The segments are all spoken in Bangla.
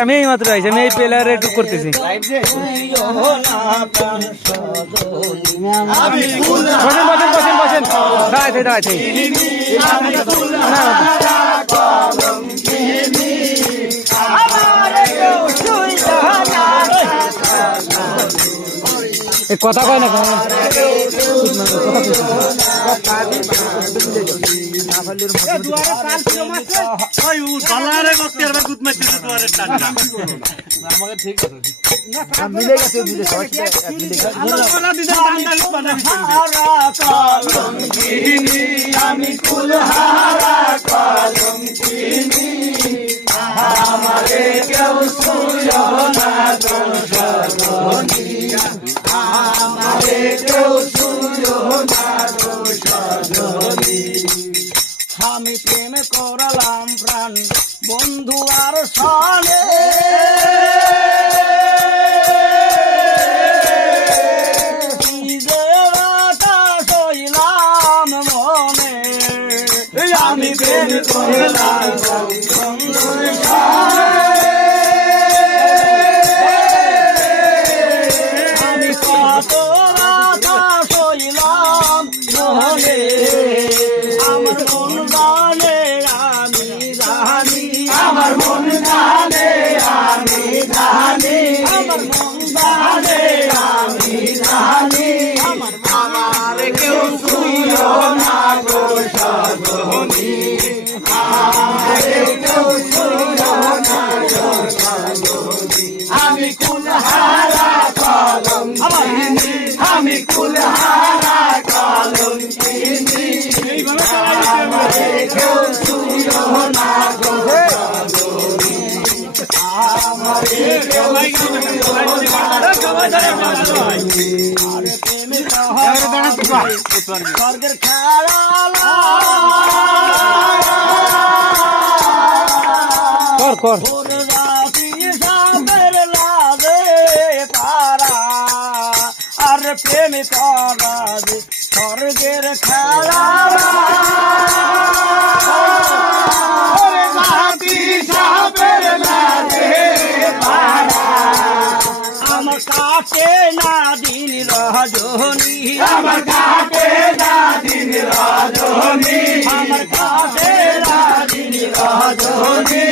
আমি এই মাত্র আইছি, আমি এই পেলারে টুক করতেছি। বসেন দাঁড়াইছে কথা কয় না আমি কুলহারা কলঙ্কিনী আমারে কেউ ছুঁয়ো না দোষী আমারে কেউ ছুঁয়ো না দোষী আমি প্রেম করলাম প্রাণ বন্ধু আর সনে আমি প্রেম করলাম আমি কত রাধা শৈলাম মোহনে আমার মন জানে আমি জানি আমার মন জানে আমি জানি আমার মন জানে আমি জানি আমার কেউ ছুঁয়ো না দোষী আমারে কেউ ছুঁয়ো না দোষী আমি কুলহারা কলঙ্কিনী আমি কুলহারা কলঙ্কিনী আমারে কেউ ছুঁয়ো না দোষী আমারে কেউ ছুঁয়ো না স্বর্গের খেলা আর প্রেম করা স্বর্গের খেলা আমার কাছে না দিন রজনী আমার কাছে না দিন রজনী আমার কাছে না দিন রজনী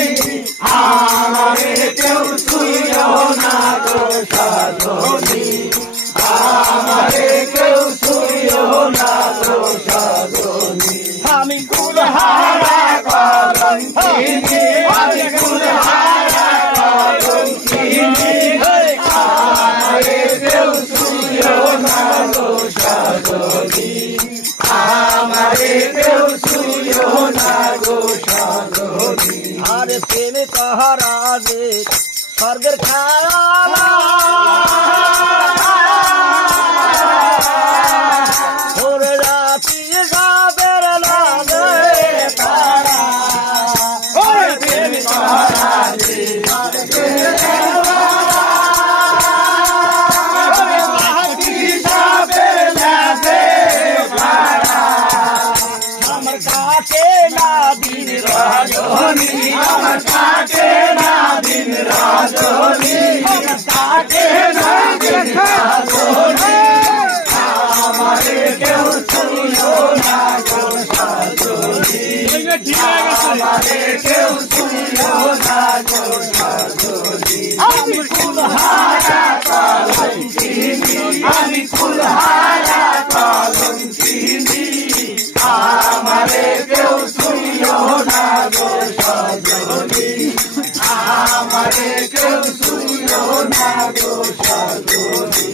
আমারে কেউ ছুঁয়ো না দোষী আমারে কেউ ছুঁয়ো না দোষী আমি কুলহারা কলঙ্কিনী আমি কুলহারা কলঙ্কিনী আমারে কেউ ছুঁয়ো না দোষী আমারে কেউ ছুঁয়ো না দোষী আরে প্রেমে কাহারা যে স্বর্গের খেলা ওরে রাতি গাবের লাগে তারা ওরে প্রেমে কাহারা যে স্বর্গের খেলা ওরে রাতি গাবের লাগে তারা আমার কাছে না দিন রজনী আমার কাছে না দিন রজনী আমার কাছে না দিন রজনী আমারে কেউ ছুঁয়ো না দোষী আমারে কেউ ছুঁয়ো না দোষী আমি কুলহারা কলঙ্কিনী আমি কুলহারা কলঙ্কিনী আমারে কেউ ছুঁয়ো না দোষী আমারে কেউ ছুঁয়ো না দোষী